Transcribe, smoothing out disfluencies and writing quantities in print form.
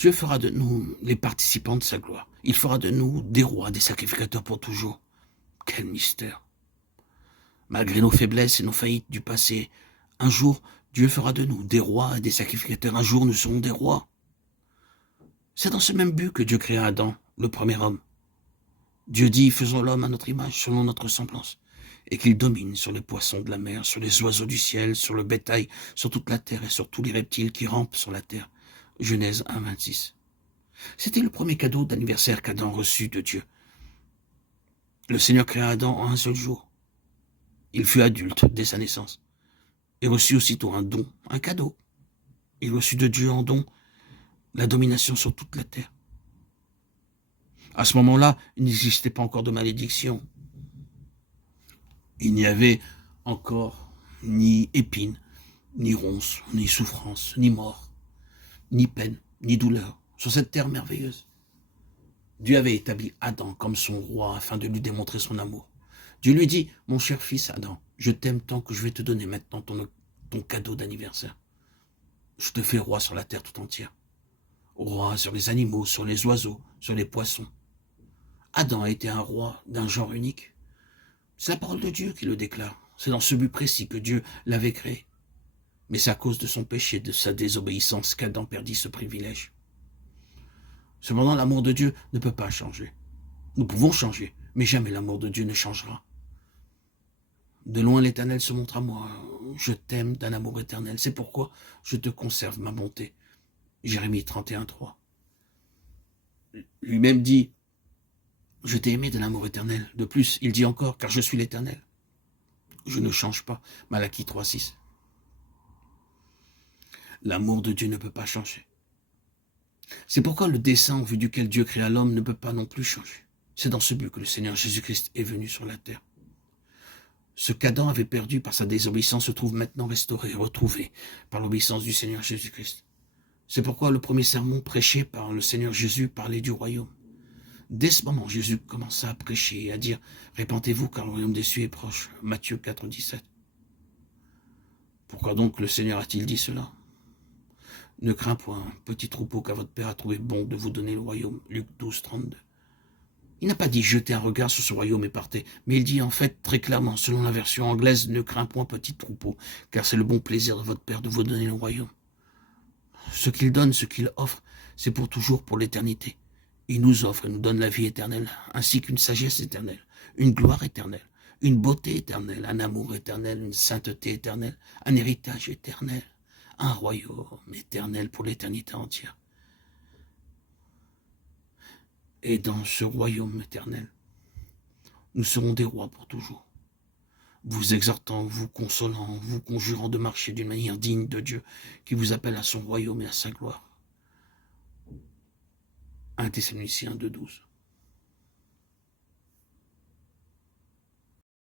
Dieu fera de nous les participants de sa gloire. Il fera de nous des rois, des sacrificateurs pour toujours. Quel mystère! Malgré nos faiblesses et nos faillites du passé, un jour, Dieu fera de nous des rois et des sacrificateurs. Un jour, nous serons des rois. C'est dans ce même but que Dieu créa Adam, le premier homme. Dieu dit, faisons l'homme à notre image, selon notre semblance, et qu'il domine sur les poissons de la mer, sur les oiseaux du ciel, sur le bétail, sur toute la terre et sur tous les reptiles qui rampent sur la terre. Genèse 1, 26. C'était le premier cadeau d'anniversaire qu'Adam reçut de Dieu. Le Seigneur créa Adam en un seul jour. Il fut adulte dès sa naissance et reçut aussitôt un don, un cadeau. Il reçut de Dieu en don la domination sur toute la terre. À ce moment-là, il n'existait pas encore de malédiction. Il n'y avait encore ni épine, ni ronces, ni souffrance, ni mort, ni peine, ni douleur sur cette terre merveilleuse. Dieu avait établi Adam comme son roi afin de lui démontrer son amour. Dieu lui dit, mon cher fils Adam, je t'aime tant que je vais te donner maintenant ton cadeau d'anniversaire. Je te fais roi sur la terre tout entière. Roi sur les animaux, sur les oiseaux, sur les poissons. Adam a été un roi d'un genre unique. C'est la parole de Dieu qui le déclare. C'est dans ce but précis que Dieu l'avait créé. Mais c'est à cause de son péché, de sa désobéissance qu'Adam perdit ce privilège. Cependant, l'amour de Dieu ne peut pas changer. Nous pouvons changer, mais jamais l'amour de Dieu ne changera. De loin l'Éternel se montre à moi. Je t'aime d'un amour éternel. C'est pourquoi je te conserve ma bonté. Jérémie 31, 3. Lui-même dit, je t'ai aimé d'un amour éternel. De plus, il dit encore, car je suis l'Éternel. Je ne change pas. Malachie 3, 6. L'amour de Dieu ne peut pas changer. C'est pourquoi le dessein en vue duquel Dieu créa l'homme ne peut pas non plus changer. C'est dans ce but que le Seigneur Jésus-Christ est venu sur la terre. Ce qu'Adam avait perdu par sa désobéissance se trouve maintenant restauré, retrouvé par l'obéissance du Seigneur Jésus-Christ. C'est pourquoi le premier sermon prêché par le Seigneur Jésus parlait du royaume. Dès ce moment, Jésus commença à prêcher et à dire « Répentez-vous car le royaume des cieux est proche » Matthieu 4, 17. Pourquoi donc le Seigneur a-t-il dit cela? Ne crains point, petit troupeau, car votre Père a trouvé bon de vous donner le royaume. Luc 12, 32. Il n'a pas dit jetez un regard sur ce royaume et partez, mais il dit en fait très clairement, selon la version anglaise, ne crains point petit troupeau, car c'est le bon plaisir de votre Père de vous donner le royaume. Ce qu'il donne, ce qu'il offre, c'est pour toujours, pour l'éternité. Il nous offre et nous donne la vie éternelle, ainsi qu'une sagesse éternelle, une gloire éternelle, une beauté éternelle, un amour éternel, une sainteté éternelle, un héritage éternel, un royaume éternel pour l'éternité entière. Et dans ce royaume éternel, nous serons des rois pour toujours, vous exhortant, vous consolant, vous conjurant de marcher d'une manière digne de Dieu, qui vous appelle à son royaume et à sa gloire. 1 Thessaloniciens 2, 12.